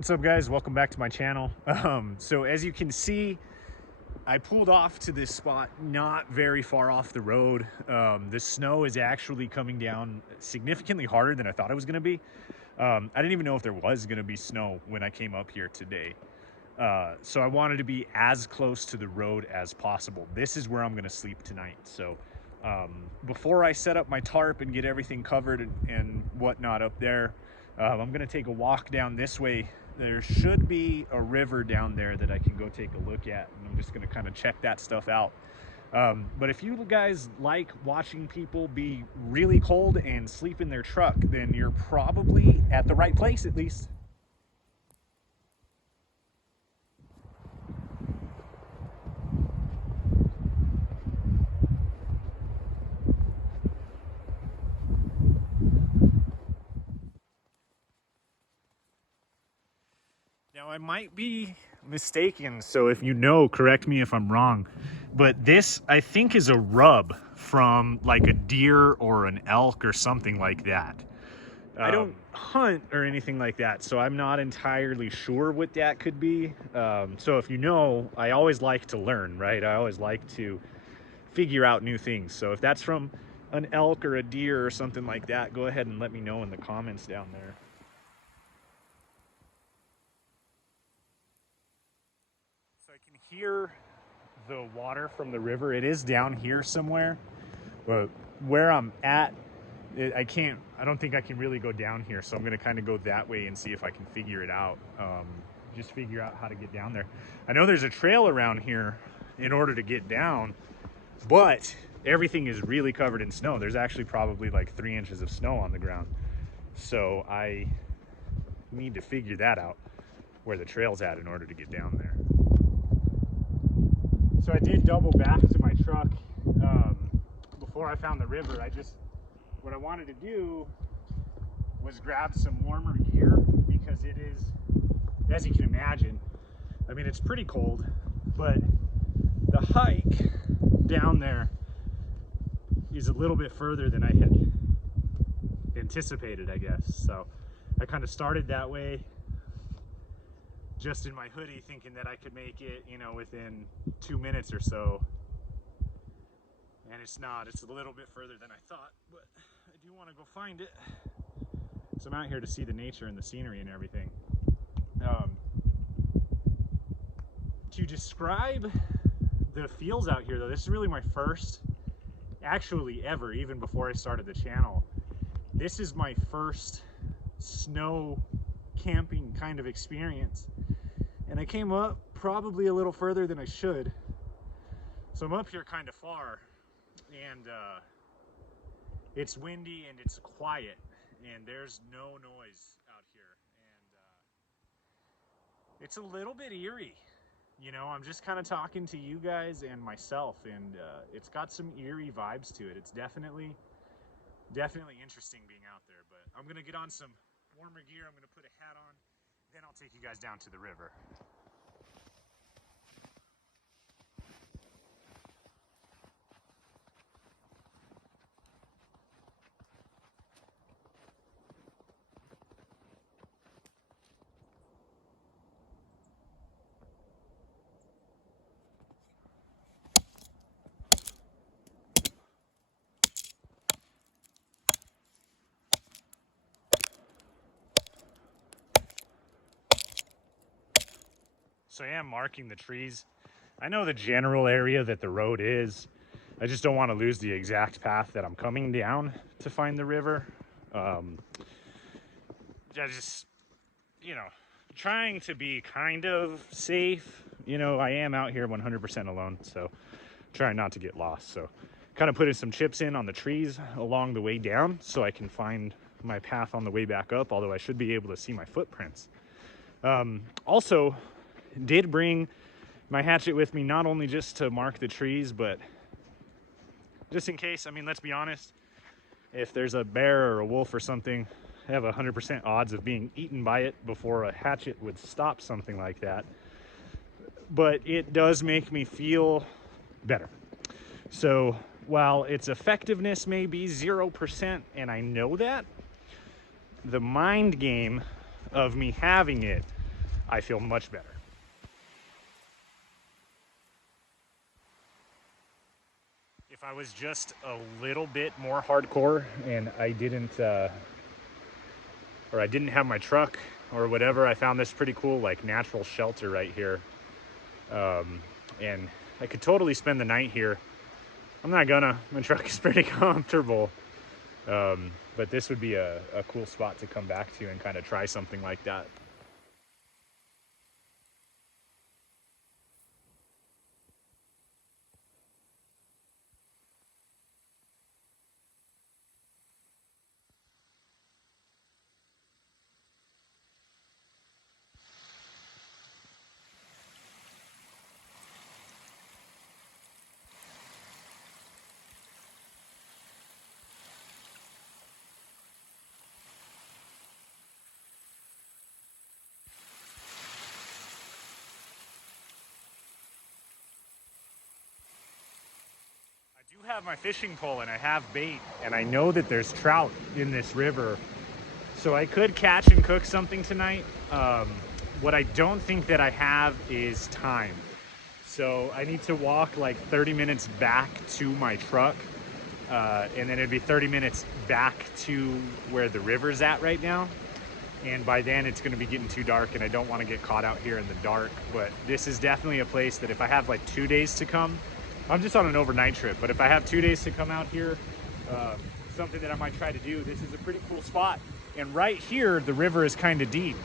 What's up, guys? Welcome back to my channel. So as you can see, I pulled off to this spot not very far off the road. The snow is actually coming down significantly harder than I thought it was going to be. I didn't even know if there was going to be snow when I came up here today. So I wanted to be as close to the road as possible. This is where I'm going to sleep tonight. So before I set up my tarp and get everything covered and whatnot up there, I'm going to take a walk down this way. There should be a river down there that I can go take a look at, and I'm just going to kind of check that stuff out. But if you guys like watching people be really cold and sleep in their truck, then you're probably at the right place, at least. Now, I might be mistaken, so if you know, correct me if I'm wrong, but this, I think, is a rub from like a deer or an elk or something like that. I don't hunt or anything like that, so I'm not entirely sure what that could be. So if you know, I always like to learn, right? I always like to figure out new things. So if that's from an elk or a deer or something like that, go ahead and let me know in the comments down there. So I can hear the water from the river. It is down here somewhere, but where I'm at, I don't think I can really go down here, so I'm going to kind of go that way and see if I can figure it out. Just figure out how to get down there. I know there's a trail around here in order to get down, but everything is really covered in snow. There's actually probably like 3 inches of snow on the ground, so I need to figure that out, where the trail's at, in order to get down there. So I did double back to my truck before I found the river. What I wanted to do was grab some warmer gear, because it is, as you can imagine, I mean, it's pretty cold, but the hike down there is a little bit further than I had anticipated, I guess. So I kind of started that way, just in my hoodie, thinking that I could make it, you know, within 2 minutes or so. And it's not. It's a little bit further than I thought, but I do want to go find it. So I'm out here to see the nature and the scenery and everything. To describe the feels out here, though, this is really my first, actually ever, even before I started the channel, this is my first snow camping kind of experience. And I came up probably a little further than I should. So I'm up here kind of far, and it's windy and it's quiet, and there's no noise out here, and it's a little bit eerie. You know, I'm just kind of talking to you guys and myself, and it's got some eerie vibes to it. It's definitely interesting being out there. But I'm gonna get on some warmer gear. I'm gonna put a hat on, then I'll take you guys down to the river. So I am marking the trees. I know the general area that the road is. I just don't want to lose the exact path that I'm coming down to find the river. I just, you know, trying to be kind of safe. You know, I am out here 100% alone, so trying not to get lost. So kind of putting some chips in on the trees along the way down so I can find my path on the way back up, although I should be able to see my footprints. Also, did bring my hatchet with me, not only just to mark the trees, but just in case. I mean, let's be honest, if there's a bear or a wolf or something, I have 100% odds of being eaten by it before a hatchet would stop something like that. But it does make me feel better. So while its effectiveness may be 0%, and I know that, the mind game of me having it I feel much better. If I was just a little bit more hardcore and I didn't have my truck or whatever, I found this pretty cool like natural shelter right here, and I could totally spend the night here. I'm not gonna, my truck is pretty comfortable, but this would be a cool spot to come back to and kind of try something like that. I do have my fishing pole and I have bait, and I know that there's trout in this river, so I could catch and cook something tonight. What I don't think that I have is time. So I need to walk like 30 minutes back to my truck, and then it'd be 30 minutes back to where the river's at right now. And by then it's gonna be getting too dark and I don't wanna get caught out here in the dark. But this is definitely a place that if I have like 2 days to come, I'm just on an overnight trip, but if I have 2 days to come out here, something that I might try to do, this is a pretty cool spot. And right here, the river is kind of deep.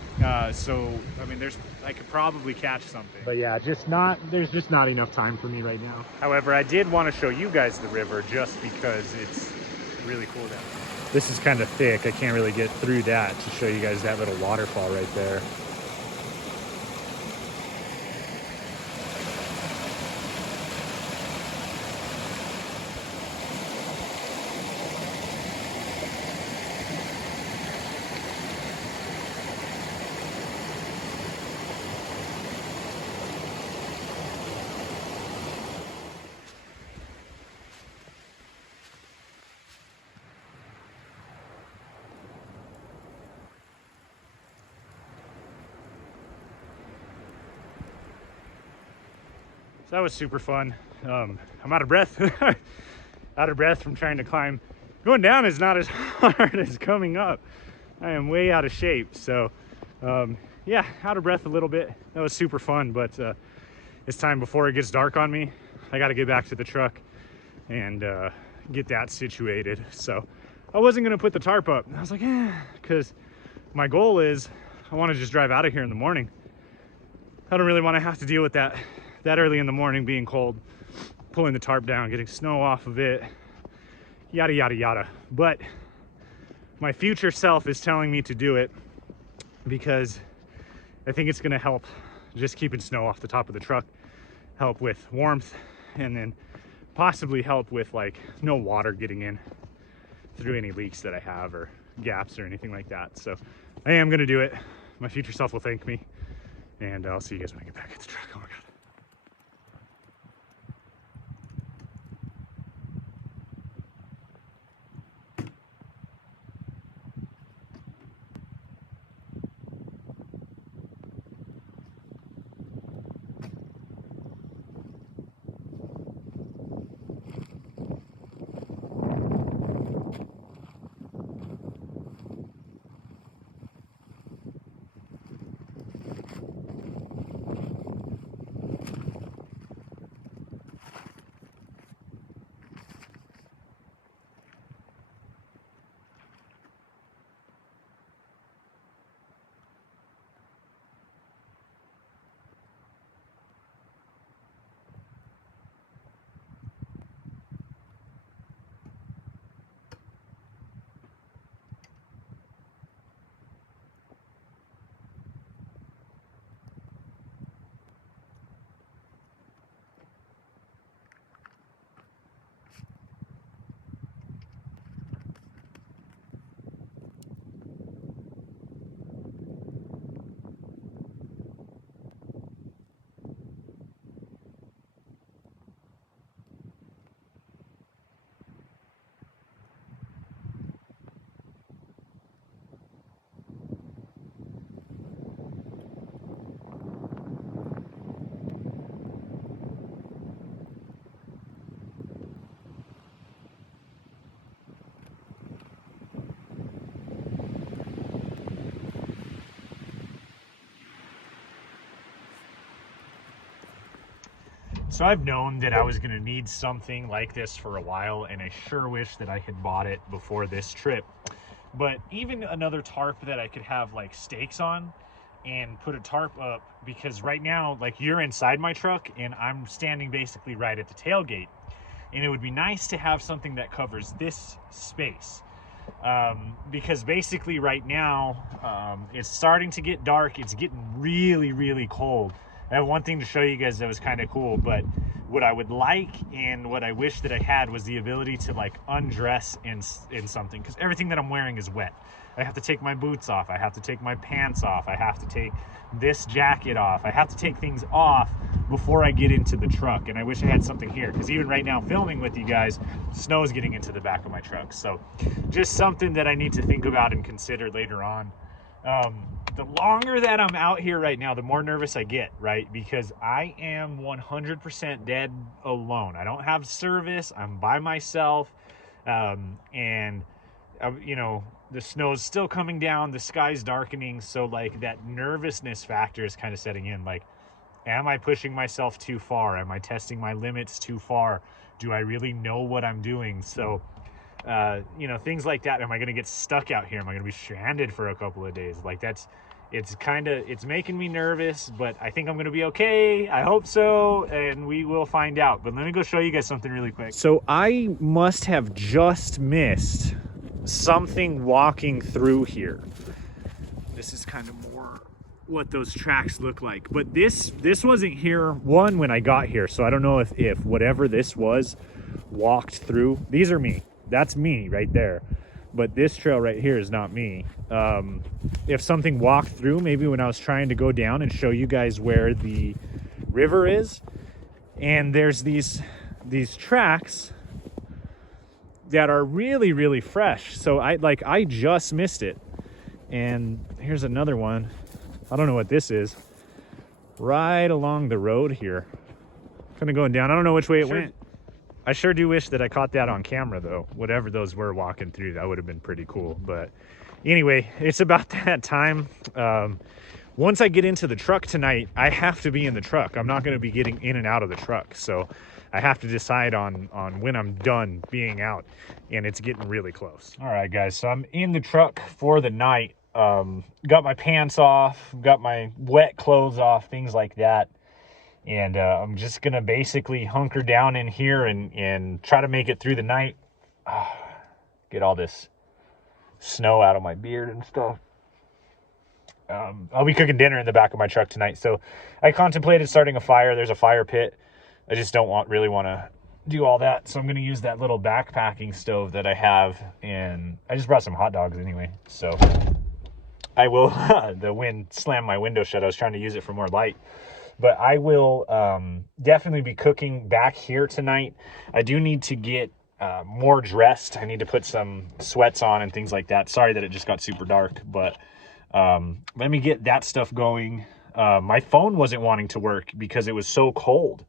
So, I mean, I could probably catch something. But yeah, there's just not enough time for me right now. However, I did want to show you guys the river just because it's really cool down there. This is kind of thick. I can't really get through that to show you guys that little waterfall right there. So that was super fun. I'm out of breath. Out of breath from trying to climb. Going down is not as hard as coming up. I am way out of shape. So yeah, out of breath a little bit. That was super fun, but it's time before it gets dark on me. I got to get back to the truck and get that situated. So I wasn't gonna put the tarp up. I was like, because my goal is I want to just drive out of here in the morning. I don't really want to have to deal with that early in the morning, being cold, pulling the tarp down, getting snow off of it, yada, yada, yada. But my future self is telling me to do it because I think it's gonna help just keeping snow off the top of the truck, help with warmth, and then possibly help with like no water getting in through any leaks that I have or gaps or anything like that. So I am gonna do it. My future self will thank me, and I'll see you guys when I get back at the truck. Oh my God. So I've known that I was gonna need something like this for a while, and I sure wish that I had bought it before this trip. But even another tarp that I could have like stakes on and put a tarp up, because right now, like, you're inside my truck and I'm standing basically right at the tailgate. And it would be nice to have something that covers this space. Because basically right now, it's starting to get dark. It's getting really, really cold. I have one thing to show you guys that was kind of cool, but what I would like and what I wish that I had was the ability to like undress in something, because everything that I'm wearing is wet. I have to take my boots off. I have to take my pants off. I have to take this jacket off. I have to take things off before I get into the truck. And I wish I had something here, because even right now filming with you guys, snow is getting into the back of my truck. So just something that I need to think about and consider later on. The longer that I'm out here right now, the more nervous I get, right? Because I am 100% dead alone. I don't have service. I'm by myself. You know, the snow's still coming down. The sky's darkening. So like that nervousness factor is kind of setting in. Like, am I pushing myself too far? Am I testing my limits too far? Do I really know what I'm doing? So, you know, things like that. Am I going to get stuck out here? Am I going to be stranded for a couple of days? Like it's making me nervous, but I think I'm going to be okay. I hope so. And we will find out. But let me go show you guys something really quick. So I must have just missed something walking through here. This is kind of more what those tracks look like. But this wasn't here, when I got here. So I don't know if whatever this was walked through. These are me. That's me right there. But this trail right here is not me. If something walked through, maybe when I was trying to go down and show you guys where the river is, and there's these tracks that are really, really fresh. So I just missed it. And here's another one. I don't know what this is. Right along the road here. Kind of going down. I don't know which way it went. I sure do wish that I caught that on camera, though. Whatever those were walking through, that would have been pretty cool. But anyway, it's about that time. Once I get into the truck tonight, I have to be in the truck. I'm not going to be getting in and out of the truck. So I have to decide on when I'm done being out. And it's getting really close. All right, guys. So I'm in the truck for the night. Got my pants off. Got my wet clothes off. Things like that. And I'm just going to basically hunker down in here and try to make it through the night. Get all this snow out of my beard and stuff. I'll be cooking dinner in the back of my truck tonight. So I contemplated starting a fire. There's a fire pit. I just don't really want to do all that. So I'm going to use that little backpacking stove that I have. And I just brought some hot dogs anyway. So I will, the wind slammed my window shut. I was trying to use it for more light. But I will definitely be cooking back here tonight. I do need to get more dressed. I need to put some sweats on and things like that. Sorry that it just got super dark, but let me get that stuff going. My phone wasn't wanting to work because it was so cold.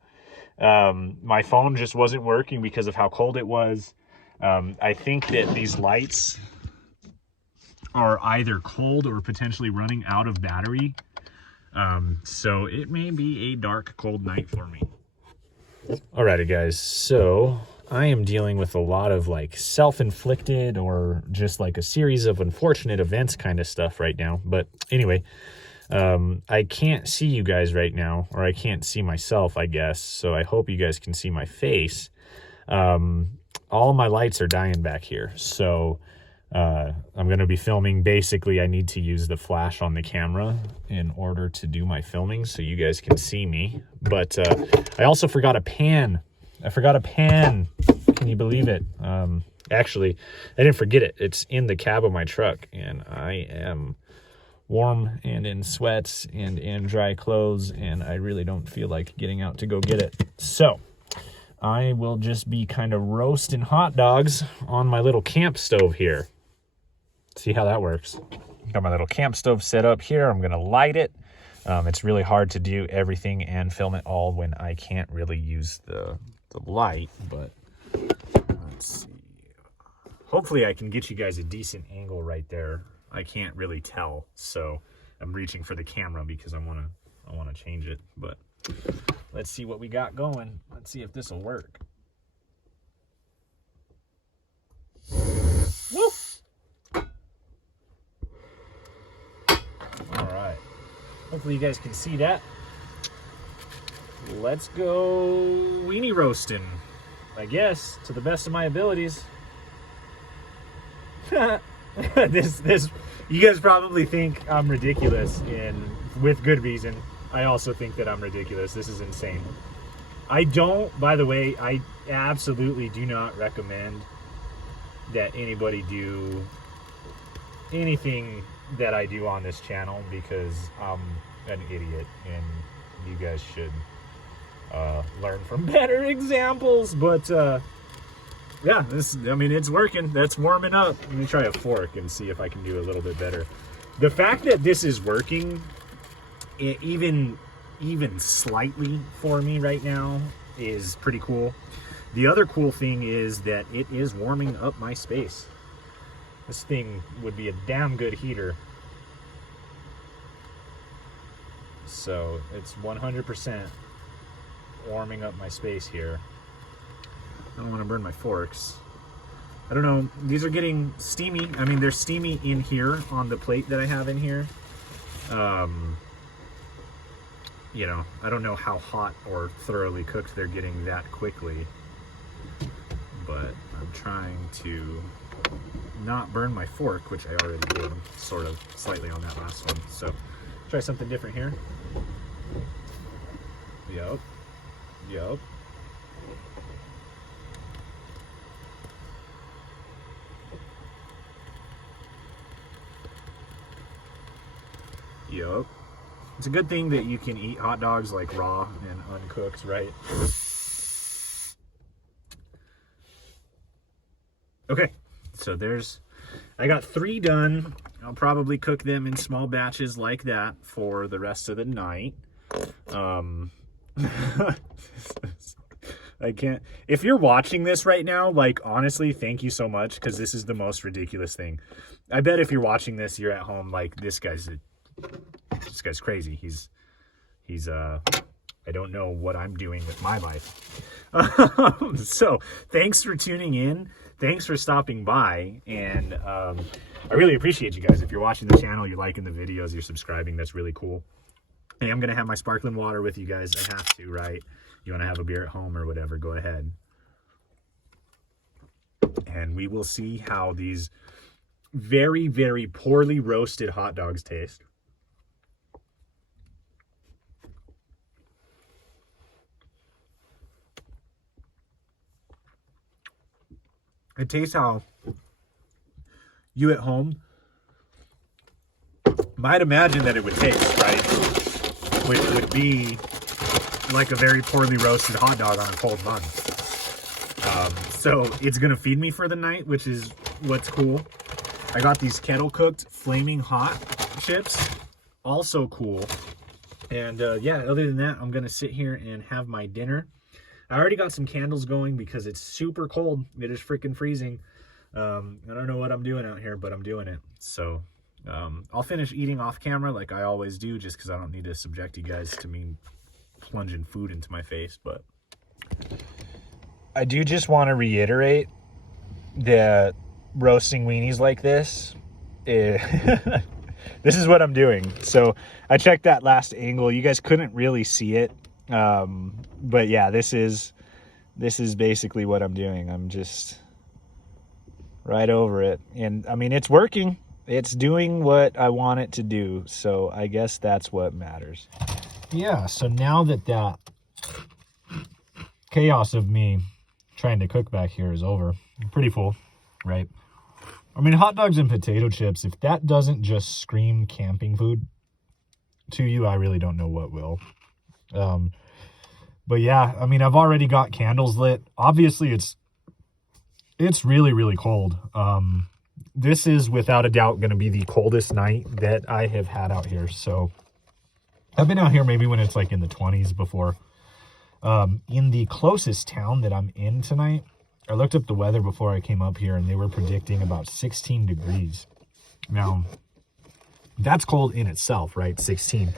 My phone just wasn't working because of how cold it was. I think that these lights are either cold or potentially running out of battery. So it may be a dark, cold night for me. Alrighty, guys. So I am dealing with a lot of like self-inflicted or just like a series of unfortunate events kind of stuff right now. But anyway, I can't see you guys right now, or I can't see myself, I guess. So I hope you guys can see my face. All my lights are dying back here. So I'm going to be filming. Basically, I need to use the flash on the camera in order to do my filming so you guys can see me. But I also forgot a pan. I forgot a pan. Can you believe it? Actually, I didn't forget it. It's in the cab of my truck, and I am warm and in sweats and in dry clothes, and I really don't feel like getting out to go get it. So I will just be kind of roasting hot dogs on my little camp stove here. See how that works. Got my little camp stove set up here. I'm going to light it. It's really hard to do everything and film it all when I can't really use the light, but let's see. Hopefully I can get you guys a decent angle right there. I can't really tell, so I'm reaching for the camera because I want to change it. But Let's see what we got going. Let's see if this will work. Woo! All right. Hopefully you guys can see that. Let's go weenie roasting, I guess, to the best of my abilities. this you guys probably think I'm ridiculous, and with good reason. I also think that I'm ridiculous. This is insane. I don't, by the way, I absolutely do not recommend that anybody do anything that I do on this channel, because I'm an idiot and you guys should learn from better examples. But yeah, I mean, it's working. That's warming up. Let me try a fork and see if I can do a little bit better. The fact that this is working, even slightly for me right now, is pretty cool. The other cool thing is that it is warming up my space. This thing would be a damn good heater. So it's 100% warming up my space here. I don't want to burn my forks. I don't know, these are getting steamy. I mean, they're steamy in here on the plate that I have in here. You know, I don't know how hot or thoroughly cooked they're getting that quickly, but I'm trying to not burn my fork, which I already did sort of slightly on that last one. So try something different here. Yup. Yup. Yup. It's a good thing that you can eat hot dogs like raw and uncooked, right? Okay, so I got 3 done. I'll probably cook them in small batches like that for the rest of the night. I can't, if you're watching this right now, like, honestly, thank you so much, because this is the most ridiculous thing. I bet if you're watching this, you're at home like, this guy's crazy. He's I don't know what I'm doing with my life. So thanks for tuning in. Thanks for stopping by. And I really appreciate you guys. If you're watching the channel, you're liking the videos, you're subscribing, that's really cool. Hey, I'm going to have my sparkling water with you guys. I have to, right? You want to have a beer at home or whatever, go ahead. And we will see how these very, very poorly roasted hot dogs taste. It tastes how you at home might imagine that it would taste, right? Which would be like a very poorly roasted hot dog on a cold bun. So it's gonna feed me for the night, which is what's cool. I got these kettle cooked flaming hot chips, also cool. And yeah, other than that, I'm gonna sit here and have my dinner. I already got some candles going because it's super cold. It is freaking freezing. I don't know what I'm doing out here, but I'm doing it. So I'll finish eating off camera like I always do, just because I don't need to subject you guys to me plunging food into my face. But I do just want to reiterate that roasting weenies like this, this is what I'm doing. So I checked that last angle. You guys couldn't really see it. But yeah, this is basically what I'm doing. I'm just right over it. And I mean, it's working. It's doing what I want it to do. So I guess that's what matters. Yeah. So now that chaos of me trying to cook back here is over, I'm pretty full, right? I mean, hot dogs and potato chips, if that doesn't just scream camping food to you, I really don't know what will. But yeah, I mean, I've already got candles lit. Obviously it's really, really cold. This is without a doubt going to be the coldest night that I have had out here. So I've been out here maybe when it's like in the 20s before. In the closest town that I'm in tonight, I looked up the weather before I came up here and they were predicting about 16 degrees. Now, that's cold in itself, right? 16.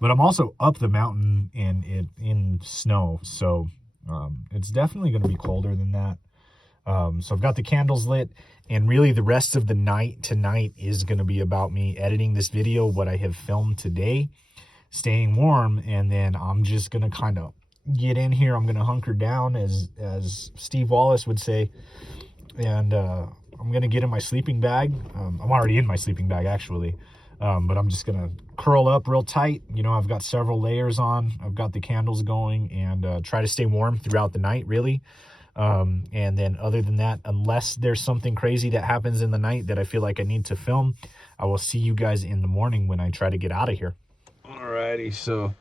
But I'm also up the mountain and in snow, so it's definitely going to be colder than that. So I've got the candles lit, and really the rest of the night tonight is going to be about me editing this video, what I have filmed today, staying warm, and then I'm just going to kind of get in here. I'm going to hunker down, as Steve Wallace would say, and I'm going to get in my sleeping bag. I'm already in my sleeping bag, actually. But I'm just going to curl up real tight. You know, I've got several layers on. I've got the candles going, and try to stay warm throughout the night, really. And then other than that, unless there's something crazy that happens in the night that I feel like I need to film, I will see you guys in the morning when I try to get out of here. Alrighty, so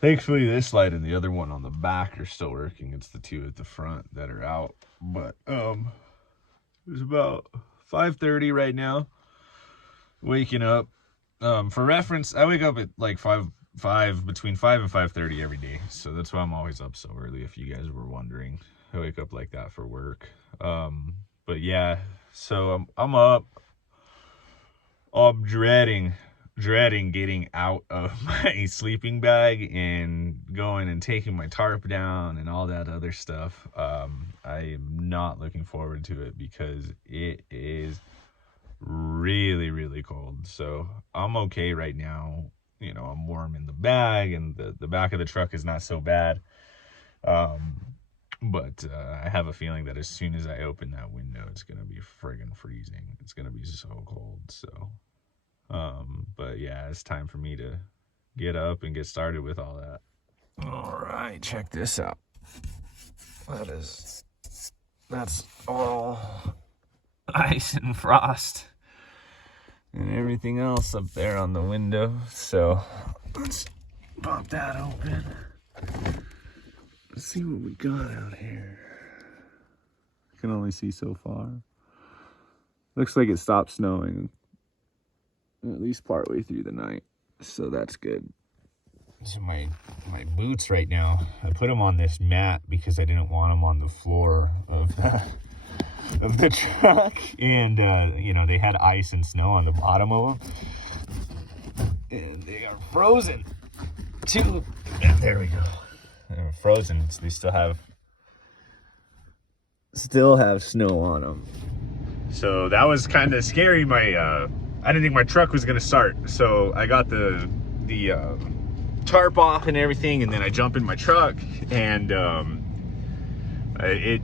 thankfully this light and the other one on the back are still working. It's the two at the front that are out. But it's about 5:30 right now. Waking up. For reference, I wake up at like between 5 and 5:30 every day. So that's why I'm always up so early, if you guys were wondering. I wake up like that for work. But yeah, so I'm up. I'm dreading getting out of my sleeping bag and going and taking my tarp down and all that other stuff. I am not looking forward to it because it is really, really cold. So I'm okay right now. You know, I'm warm in the bag, and the back of the truck is not so bad. But I have a feeling that as soon as I open that window, it's going to be friggin' freezing. It's going to be so cold. So, but yeah, it's time for me to get up and get started with all that. All right, check this out. That's all ice and frost and everything else up there on the window. So let's pop that open. Let's see what we got out here. I can only see so far. Looks like it stopped snowing at least partway through the night, so that's good. So my boots right now, I put them on this mat because I didn't want them on the floor of the truck, and you know, they had ice and snow on the bottom of them, and they are frozen too. There we go. They're frozen, so they still have snow on them. So that was kind of scary. I didn't think my truck was gonna start, so I got the tarp off and everything, and then I jump in my truck, and it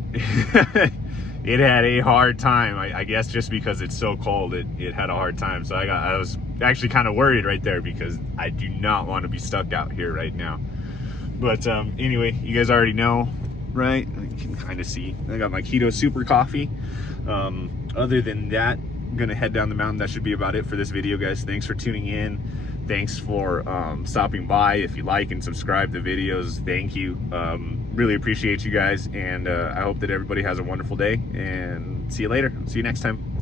it had a hard time. I guess just because it's so cold, it had a hard time. So I was actually kind of worried right there, because I do not want to be stuck out here right now. But anyway, you guys already know, right? You can kind of see I got my Keto Super Coffee. Other than that, I'm gonna head down the mountain. That should be about it for this video, guys. Thanks for tuning in. Thanks for stopping by. If you like and subscribe the videos, thank you. Really appreciate you guys, and I hope that everybody has a wonderful day, and see you later. See you next time.